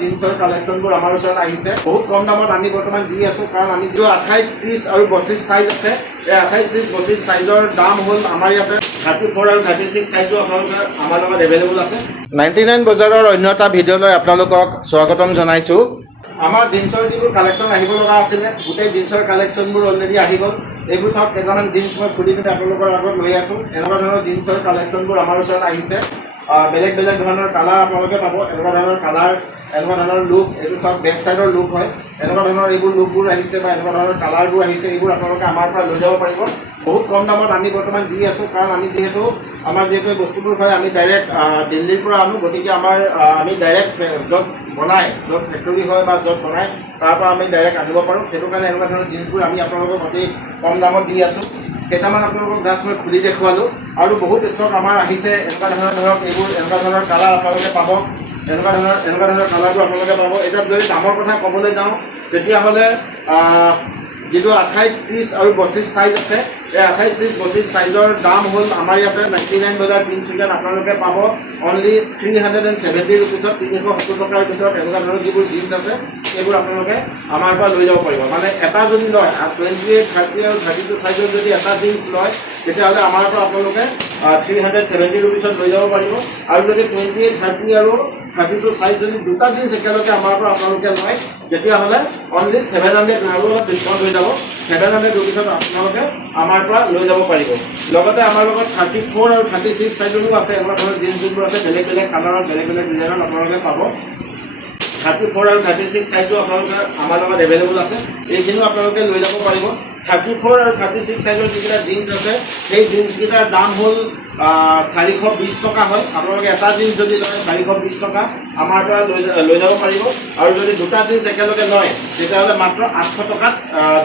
জিন্সৰ কালেকশ্যনবোৰ আমাৰ ওচৰত আহিছে বহুত কম দামত আমি বৰ্তমান দি আছোঁ কাৰণ আমি যিটো 28, 30 আৰু 32 চাইজ আছে এই 28, 30, 32 চাইজৰ দাম হ'ল আমাৰ ইয়াতে 34 আৰু 36 চাইজটো আপোনালোকে আমাৰ লগত এভেইলেবল আছে 99 বজাৰৰ অন্য এটা ভিডিঅ'লৈ আপোনালোকক স্বাগতম জনাইছোঁ আমাৰ জিন্সৰ যিবোৰ কালেকশ্যন আহিব লগা আছিলে গোটেই জিন্সৰ কালেকশ্যনবোৰ অলৰেডি আহি গ'ল এইবোৰ সব কেইটামান জিন্স মই খুলি পিনে আপোনালোকৰ আগত লৈ আছোঁ এনেকুৱা ধৰণৰ জিন্সৰ কালেকশ্যনবোৰ আমাৰ ওচৰত আহিছে বেলেগ বেলেগ ধৰণৰ কালাৰ আপোনালোকে পাব এনেকুৱা ধৰণৰ কালাৰ এনেকুৱা ধৰণৰ লুক এইটো সব বেক চাইডৰ লুক হয় এনেকুৱা ধৰণৰ এইবোৰ লুকবোৰ আহিছে বা এনেকুৱা ধৰণৰ কালাৰবোৰ আহিছে এইবোৰ আপোনালোকে আমাৰ পৰা লৈ যাব পাৰিব বহুত কম দামত আমি বৰ্তমান দি আছোঁ কাৰণ আমি যিহেতু আমাৰ যিহেতু বস্তুবোৰ হয় আমি ডাইৰেক্ট দিল্লীৰ পৰা আনো গতিকে আমি ডাইৰেক্ট য'ত বনাই য'ত ফেক্টৰী হয় বা য'ত বনাই তাৰ পৰা আমি ডাইৰেক্ট আনিব পাৰোঁ সেইটো কাৰণে এনেকুৱা ধৰণৰ জিন্সবোৰ আমি আপোনালোকক অতি কম দামত দি আছোঁ কেইটামান আপোনালোকক জাষ্ট মই খুলি দেখুৱালোঁ আৰু বহুত ষ্টক আমাৰ আহিছে এনেকুৱা ধৰণৰ ধৰক এইবোৰ এনেকুৱা ধৰণৰ কালাৰ আপোনালোকে পাব এনেকুৱা ধৰণৰ কালাৰবোৰ আপোনালোকে পাব এতিয়া যদি দামৰ কথা ক'বলৈ যাওঁ তেতিয়াহ'লে যিটো 28, 30 আৰু 32 চাইজ আছে এই 28, 30, 32 চাইজৰ দাম হ'ল আমাৰ ইয়াতে 99 বজাৰ তিনিচুকীয়াত আপোনালোকে পাব অনলি 370 ৰুপিছত 370 টকাৰ ভিতৰত এনেকুৱা ধৰণৰ যিবোৰ জিন্স আছে এইবোৰ আপোনালোকে আমাৰ পৰা লৈ যাব পাৰিব মানে এটা যদি লয় 28, 30 আৰু 32 চাইজৰ যদি এটা জিন্স লয় তেতিয়াহ'লে আমাৰ পৰা আপোনালোকে 370 ৰুপিছত লৈ যাব পাৰিব আৰু যদি 28, 30 আৰু 32 চাইজ যদি দুটা জিন্স একেলগে আমাৰ পৰা আপোনালোকে লয় তেতিয়াহ'লে অনলি 700 আৰু অলপ ডিছকাউণ্ট হৈ যাব 700 ৰুপিছত আপোনালোকে আমাৰ পৰা লৈ যাব পাৰিব লগতে আমাৰ লগত 34 আৰু 36 চাইজৰো আছে এনেকুৱা ধৰণৰ জিন্স যোনবোৰ আছে বেলেগ বেলেগ কালাৰত বেলেগ বেলেগ ডিজাইনত আপোনালোকে পাব 34 আৰু 36 চাইজটো আপোনালোকে আমাৰ লগত এভেইলেবল আছে এইখিনিও আপোনালোকে লৈ যাব পাৰিব 34 আৰু 36 চাইজৰ যিকেইটা জিন্স আছে সেই জিন্সকেইটাৰ দাম হ'ল 420 টকা হয় আপোনালোকে এটা জিন্স যদি লয় 420 টকা আমাৰ পৰা লৈ যাব পাৰিব আৰু যদি দুটা জিন্স একেলগে লয় তেতিয়াহ'লে মাত্ৰ 800 টকাত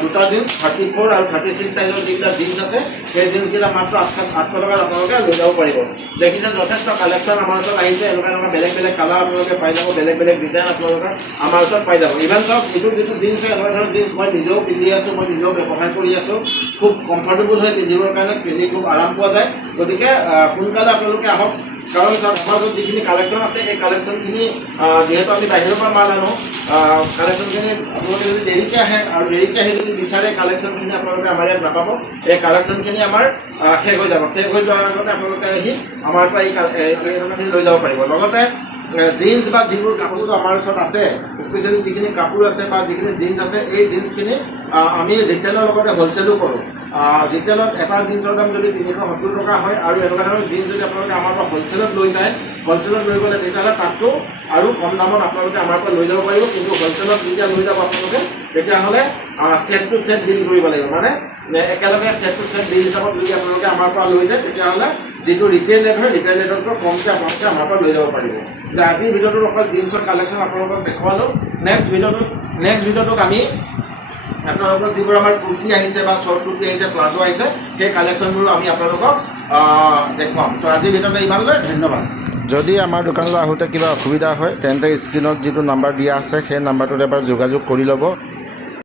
দুটা জিন্স 34 আৰু 36 চাইজৰ যিকেইটা জিন্স আছে সেই জিন্সকেইটা মাত্ৰ 800 টকাত আপোনালোকে লৈ যাব পাৰিব দেখিছে যথেষ্ট কালেকশ্যন আমাৰ ওচৰত আহিছে এনেকুৱা বেলেগ বেলেগ কালাৰ আপোনালোকে পাই যাব বেলেগ বেলেগ ডিজাইন আপোনালোকে আমাৰ ওচৰত পাই যাব ইভেন চব যিটো জিন্স হয় এনেকুৱা ধৰণৰ জিন্স মই নিজেও পিন্ধি আছোঁ মই নিজেও ব্যৱহাৰ কৰি আছোঁ খুব কমফৰ্টেবল হয় পিন্ধিবৰ কাৰণে পিন্ধি খুব আৰাম পোৱা যায় গতিকে সোনকালে আপোনালোকে আহক কাৰণ আমাৰ য'ত যিখিনি কালেকশ্যন আছে এই কালেকশ্যনখিনি যিহেতু আমি বাহিৰৰ পৰা মাল আনো কালেকশ্যনখিনি আপোনালোকে যদি দেৰিকৈ আহে আৰু দেৰিকৈ আহি যদি বিচাৰে কালেকশ্যনখিনি আপোনালোকে আমাৰ ইয়াত নাপাব এই কালেকশ্যনখিনি আমাৰ শেষ হৈ যাব শেষ হৈ যোৱাৰ আগতে আপোনালোকে আহি আমাৰ পৰা এই লৈ যাব পাৰিব লগতে জিন্স বা যিবোৰ কাপোৰ আমাৰ ওচৰত আছে স্পেচিয়েলি যিখিনি কাপোৰ আছে বা যিখিনি জিন্স আছে এই জিন্সখিনি আমি ৰিটেইলৰ লগতে হ'লচেলো কৰোঁ ৰিটেইলত এটা জিন্সৰ দাম যদি 370 টকা হয় আৰু এনেকুৱা ধৰণৰ জিন্স যদি আপোনালোকে আমাৰ পৰা হ'লচেলত লৈ যায় হ'লচেলত লৈ গ'লে তেতিয়াহ'লে তাতটো আৰু কম দামত আপোনালোকে আমাৰ পৰা লৈ যাব পাৰিব কিন্তু হ'লচেলত যেতিয়া লৈ যাব আপোনালোকে তেতিয়াহ'লে ছেট টু ছেট বিল কৰিব লাগিব মানে একেলগে ছেট টু ছেট বিল হিচাপত যদি আপোনালোকে আমাৰ পৰা লৈ যায় তেতিয়াহ'লে যিটো ৰিটেইল ৰেট হয় ৰিটেইল ৰেটতকৈ কমকৈ আপোনালোকে আমাৰ পৰা লৈ যাব পাৰিব যে আজিৰ ভিডিঅ'টোত অকল জিন্সৰ কালেকশ্যন আপোনালোকক দেখুৱালোঁ নেক্সট ভিডিঅ'টোত আমি আপোনালোকৰ যিবোৰ আমাৰ কুৰ্তি আহিছে বা শ্বৰ্ট কুৰ্তি আহিছে প্লাজো আহিছে সেই কালেকশ্যনবোৰ আমি আপোনালোকক দেখুৱাম তো আজিৰ ভিডিঅ'টো ইমানলৈ ধন্যবাদ যদি আমাৰ দোকানলৈ আহোঁতে কিবা অসুবিধা হয় তেন্তে স্ক্ৰীণত যিটো নাম্বাৰ দিয়া আছে সেই নাম্বাৰটোত এবাৰ যোগাযোগ কৰি ল'ব